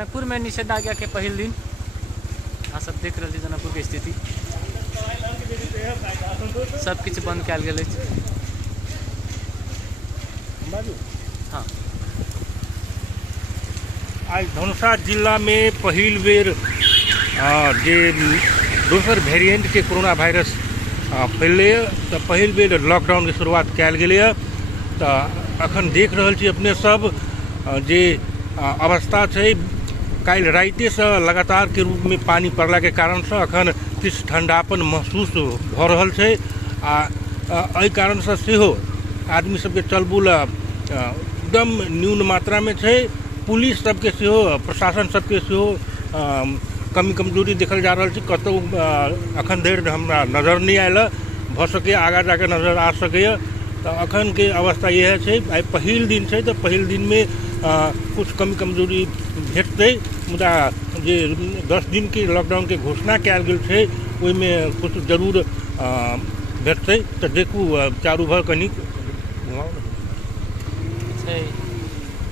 जनकपुर में निषेधाज्ञा के पहल दिन अहाँ सब देख रहे जनकपुर के स्थिति सब किछ बंद कयल गेल अछि। हाँ आज धनुषा जिला में पहिल बेर जे दोसर वेरिएंट के कोरोना वायरस फैलले तो पहिल बेर लॉकडाउन के शुरुआत कयल गेलै। तो अखन देख रहल छी अपने सब जे अवस्था छै, काल राइते से लगातार के रूप में पानी पड़ला के कारण से अखन किछु ठंडापन महसूस भ रहल छै। एहि कारण से सेहो आदमी सबके चलबुल एकदम न्यून मात्रा में छै। पुलिस सबके सेहो प्रशासन सबके सेहो कमी कमजोरी देखल जा रहल छै। कतौ अखन धरि हमरा नजर नहीं आयल, भ सके आगा जाके नजर आ सके। तो अखन के अवस्था यह है, आई पहिल दिन है तो पहिल दिन में कुछ कमी कमजोरी भेटतै, मुदा जे 10 दिन के लॉकडाउन के घोषणा कयल गेल छै ओहिमे कुछ जरूर भेटतै। तो देखू चारू भर कनी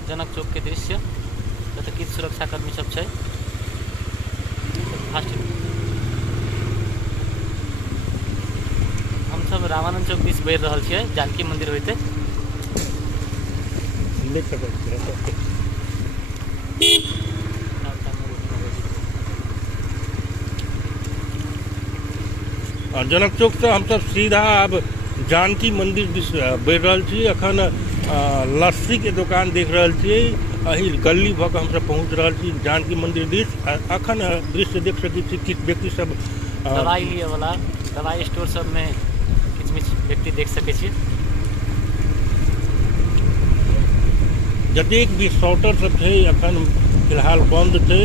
जनक चौक के दृश्य तो किछु सुरक्षाकर्मी सब छै। हम सब रामानंद चौक दिस बढ़ि रहल छियै, जानकी मंदिर होइते। जनक चौक से हम सब सीधा अब जानकी मंदिर दिस बढ़ि रहल छी। अखन लस्सी के दुकान देख रहल छी, एही गली भऽ कऽ हम सब पहुँच रहल छी जानकी मंदिर दिस। अखन दृश्य देख सकै छी किछु व्यक्ति सब दवाई लिए वाला दवाई स्टोर सब में किछु व्यक्ति देख सकै छी। जतेक भी शॉटर सब छै अखन फिलहाल बंद छै।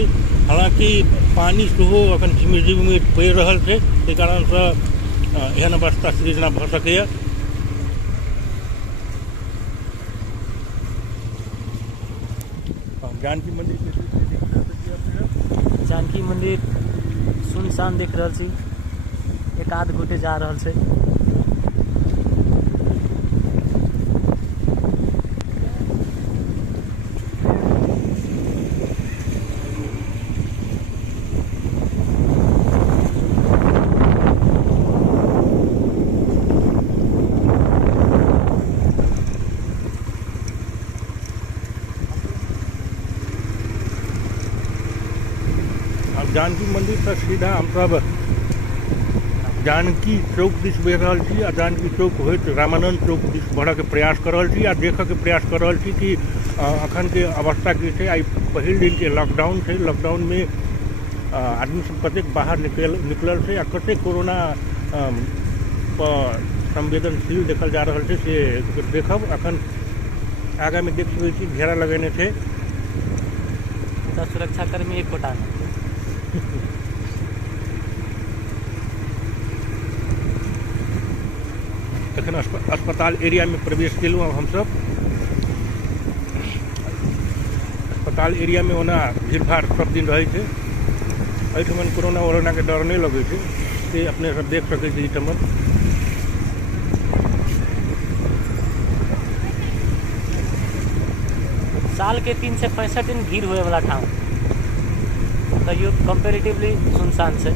हालांकि पानी सेहो अखन झिमिर झिमिर पड़ि रहल छै, ताहि कारण से एहन अवस्था सृजना भऽ सकैए। जानकी मंदिर सुनसान देख रहल छी, एक आध गोटे जा रहल छै। जानकी मंदिर से सीधा हम सब जानकी चौक दिस बढ़ि रहल छी। आ जानकी चौक होइत रामानंद चौक दिस बढ़े के प्रयास कर रहल छी। आ देखे के प्रयास कर रहल छी कि अखन के अवस्था की छै। आई पहिल दिन के लॉकडाउन छै, लॉकडाउन में आदमी सब कतेक बाहर निकलल छै आ कतेक कोरोना पर संवेदनशील देखल जा रहल छै से देखब। अखन आगा में देख सकै छी घेरा लगेने छै सुरक्षाकर्मी एक गोटा तखन अस्पताल एरिया में प्रवेश केलहुँ। हम सब अस्पताल एरिया में ओना भीड़ भाड़ सब दिन रहे छै। एहिठमन कोरोना के डर नहीं लगे छै, से अपने सब देख सकै छी। एहिठमन साल के 365 दिन भीड़ होए वाला ठाम तैयो कंपेरेटिवली सुनसान छै।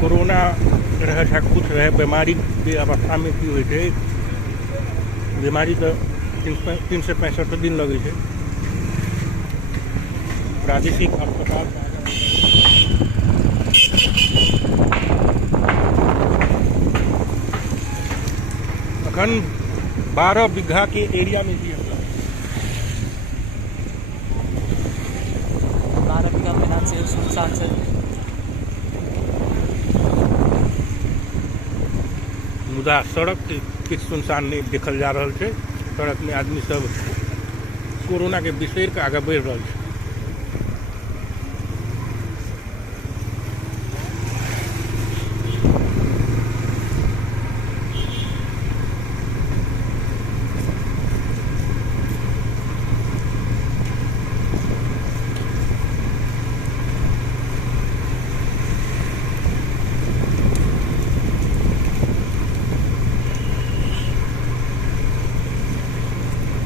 कोरोना रहे छै कुछ रहे बीमारी के अवस्था में की होइ छै, बीमारी तो 365 दिन लगे छै। प्रादेशिक अस्पताल अखन 12 बीघा के एरिया में भी 12 बीघा मैदान से सुनसान छै। मुदा सड़क किछु सुनसान नहीं देखल जा रहल छै। सड़क में आदमी सब कोरोना के बिसरि के आगे बढ़ि रहल छै।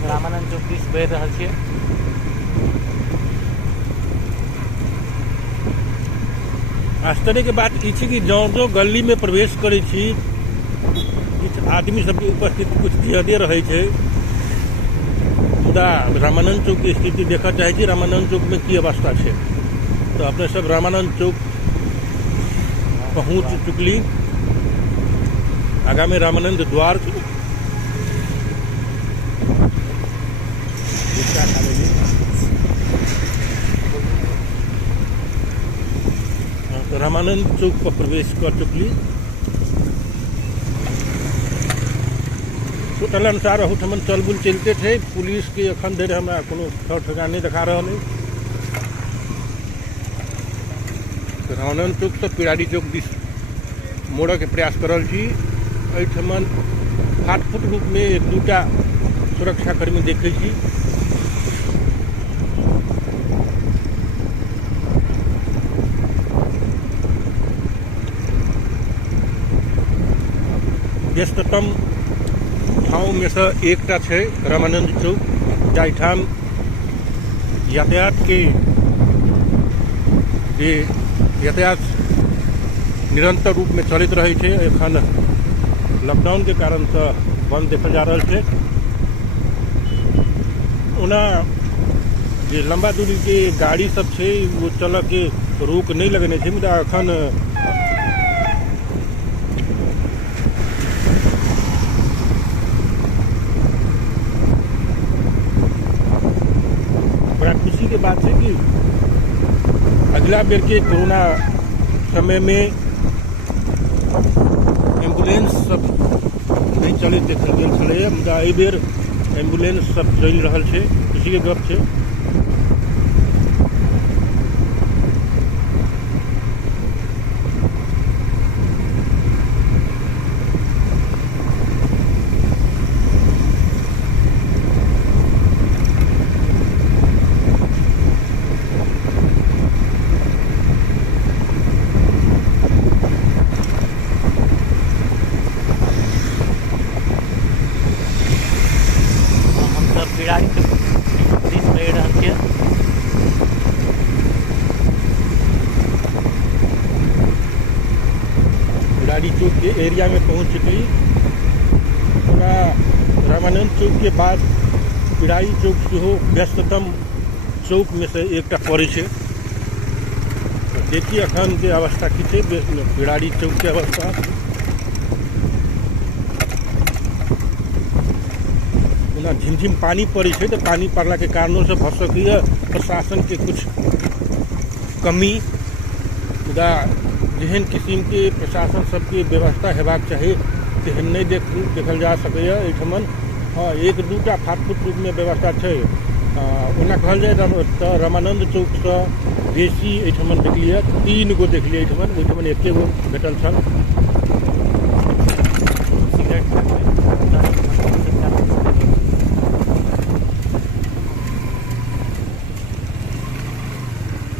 रामानंद चौक दिस बढ़ि रहल छियै। आश्चर्य के बात ई छै कि जँ गली में प्रवेश करै छी किछु आदमी सबके उपस्थिति कुछ ज्यादे रहै छै, मुदा रामानंद चौक की स्थिति देखऽ चाहै छी। रामानंद चौक में की अवस्था छै, तो अपने सब रामानंद चौक पहुंच चुकली। आगामी रामानंद द्वार रामानंद चौक पर प्रवेश कर चुकली। टोटल अनुसार अहूठमन चलबुल चलते थे। पुलिस के अखन धरि हमरा कोनो ठौर ठिकाना नहीं देखा रहा है। रामानंद चौक से पिराड़ी चौक दिस मोड़ के प्रयास कर रही छी। एहिठमन फाटफुट रूप में एक दूटा सुरक्षाकर्मी देखे छी। व्यस्ततम ठाव में से एकटा छै रामानंद चौक, जाहिठाम यातायात के यातायात निरंतर रूप में चलित रहे छै। एखन लॉकडाउन के कारण से बंद देखल जा रहा है। ओना जे लंबा दूरी के गाड़ी सब छै वो चल के रोक नहीं लगने छै, मुदा एखन बड़ा खुशी के बात है कि अगला बेर के कोरोना समय में एम्बुलेंस सब नहीं चले देखल गेल छलै, मुदा एहि बेर एम्बुलेंस सब चलि रहल छै। खुशी के गप छै। पिराड़ी चौक दिस बढ़ि रहल छियै। पिराड़ी चौक के एरिया में पहुंच चुकी। पूरा रामानंद चौक के बाद पिराड़ी चौक सेहो व्यस्ततम चौक में से एकटा पड़ै छै। देखिए अखन के अवस्था की छै पिराड़ी चौक के अवस्था। झिमझिम पानी पड़े छै, तो पानी पड़ला के कारणों से भऽ सकैए प्रशासन के कुछ कमी, मुदा जेहन किस्म के प्रशासन सबके व्यवस्था हेबाक चाही तेहन नहीं देखल जा सकैए एहिठमन। हाँ, एक दूटा फाटफुट रूप में व्यवस्था छै। ओना कहल जाए तो रामानंद चौक से बेसी एहिठमन देखलिए 3 गो देखलिए एहिठमन। ओहिठमन एके गो भेटल छल।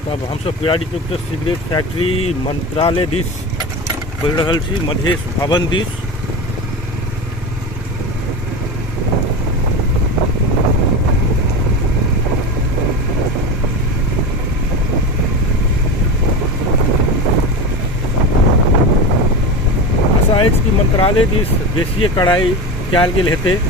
तब हम सब पिराड़ी चौक से सिगरेट फैक्ट्री मंत्रालय दिस बढ़ि रहल छी, मधेश भवन दिस। आशा अछि कि मंत्रालय दिस बेसिए कड़ाई कयल गेल हेतै।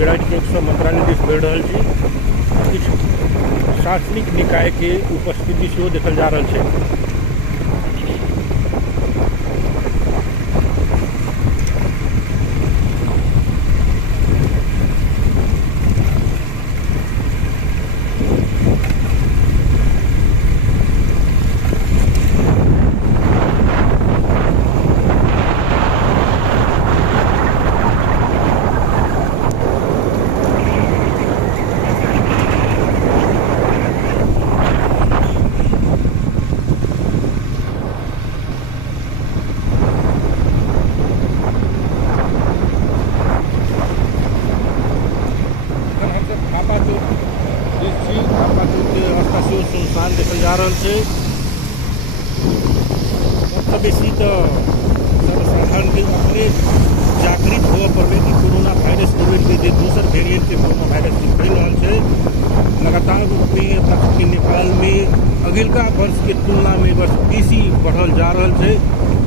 पिराड़ी चौक से मंत्रालय दिस बढ़ि रहल छी। किछु प्रशासनिक निकाय के उपस्थिति सेहो देखल जा रहल छै। दृश्य आपातकाल के अवस्था से सुनसान देखल जा रहा है। सबसे बेसी तो सर्वसाधारण के अपने जागृत होवे पड़े कि कोरोना वायरस कोविड के जो दूसर वेरिएंट के कोरोना वायरस फैल रहा है लगातार रूप में अपना नेपाल में अगिलका वर्ष के तुलना में वर्ष बेसी बढ़ल जा रहा है।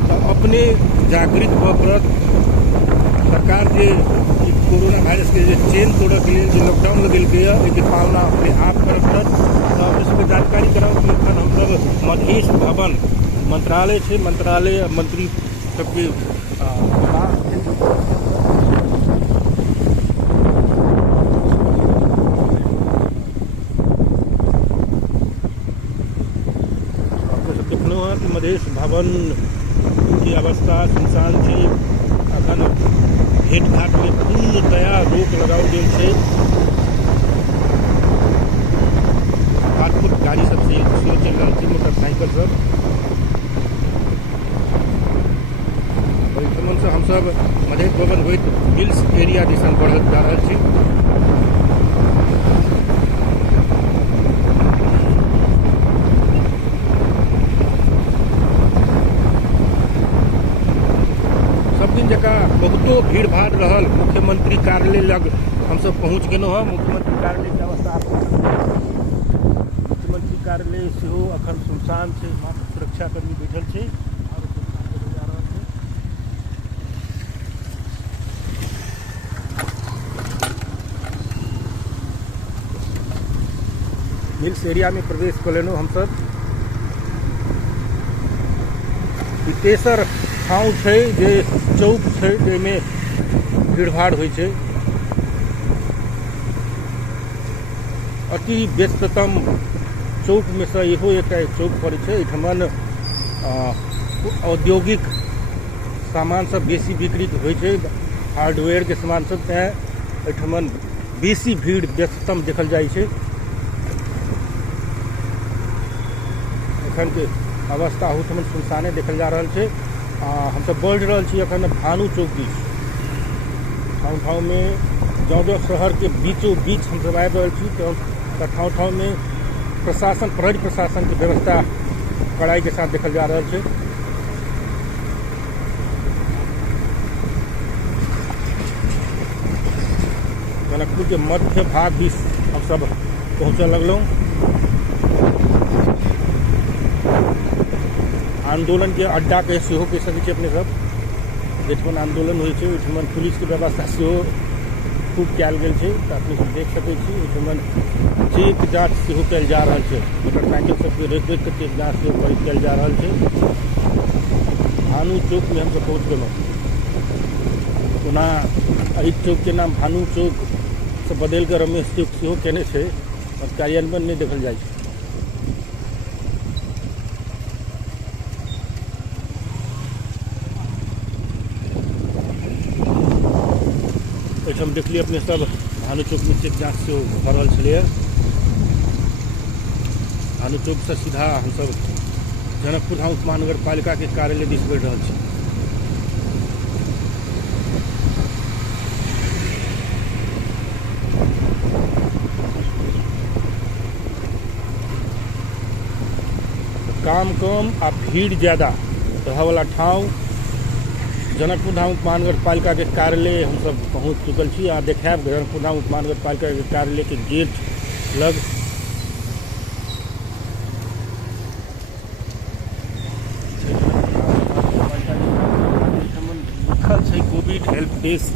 तो अपने जागृत होवे पड़त सरकार के कोरोना वायरस के चेन तोड़े के लिए जो लॉकडाउन लगल के पालना अपने आप कर पड़त। तो अपने सबके जानकारी कराओ कि हम सब मधेश भवन मंत्रालय से मंत्रालय मंत्री सबके देखने हैं कि मधेश भवन की अवस्था सुनसान थी। अखन भेट घाट में पूर्णतया रोक लगाओ गेल छै। फाटफूट गाड़ी सब से चल रहा है, मोटरसाइकिल सब। से हम सब मधेश भवन होइत मिल्स एरिया दिसन बढ़ल जा रहा है। सब दिन जका बहुतो भीड़ भाड़ रहल। मुख्यमंत्री कार्यालय लग हम सब पहुँच गेलहुँ हैं। मुख्यमंत्री कार्यालय के अवस्था मुख्यमंत्री कार्यालय सेहो अखन सुनसान छै, मात्र सुरक्षाकर्मी बैठल छै। मिल्स एरिया में प्रवेश कर लेनो हम सब। तेसर ठाव छै जे चौक छै जाहिमे भीड़ भाड़ होइ छै। अति व्यस्ततम चौक में से इहो एकटा चौक पड़ै छै। एहिठमन औद्योगिक सामान सब बेसी बिक्री होइ छै, हार्डवेयर के सामान सब, तेँ एहिठमन बेसी भीड़ व्यस्ततम देखल जाइ छै। अखन के अवस्था हुठमन सुनसाने देखल जा रहा है। हम सब बढ़ रहा छी अखन भानु चौक दिस। ठाव ठाव में जौ शहर के बीचों बीच हम सब आबि रहल छी। तो ठाव ठाव में प्रशासन, प्रहरी प्रशासन की व्यवस्था कड़ाई के साथ देखल जा रहा है। जनकपुर के मध्य भाग दिस हम सब पहुँचे लगलों। आंदोलन के अड्डा के सेहो कह सकै छी अपने सब। जठमन आंदोलन होइ छै ओहिठमन पुलिस के व्यवस्था सेहो खूब कयल गेल छै। तऽ अपने सब देख सकै छी ओहिठमन चेक जाँच सेहो कयल जा रहल छै। मोटरसाइकिल सबके रोकि रोकि कऽ चेक जाँच सेहो कयल जा रहल छै। भानु चौक में हमसब पहुँच गेलहुँ। ओना एहि चौक के नाम भानु चौक से बदलि कऽ रमेश चौक सेहो केने छै, और कार्यान्वयन नहीं देखल जाइ छै। हम देखलिए अपने सब भानु चौक में चेक जाँच से भऽ रहल छलै। भानु चौक से सीधा हम सब जनकपुर धाम उपमहानगर पालिका के कार्यालय दिस बढ़ि रहल छी। काम कम आ भीड़ ज्यादा रहे वाला ठाव जनकपुर धाम उपमहानगर पालिका के कार्यालय हम सब पहुँच चुकल छी। आ देखाब जनकपुर धाम उपमहानगर पालिका के कार्यालय के गेट लग लिखल छै कोविड हेल्प डेस्क।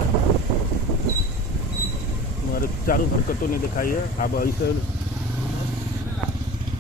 चारों तरफ कतौ नहीं दिखाई है। अब ऐसे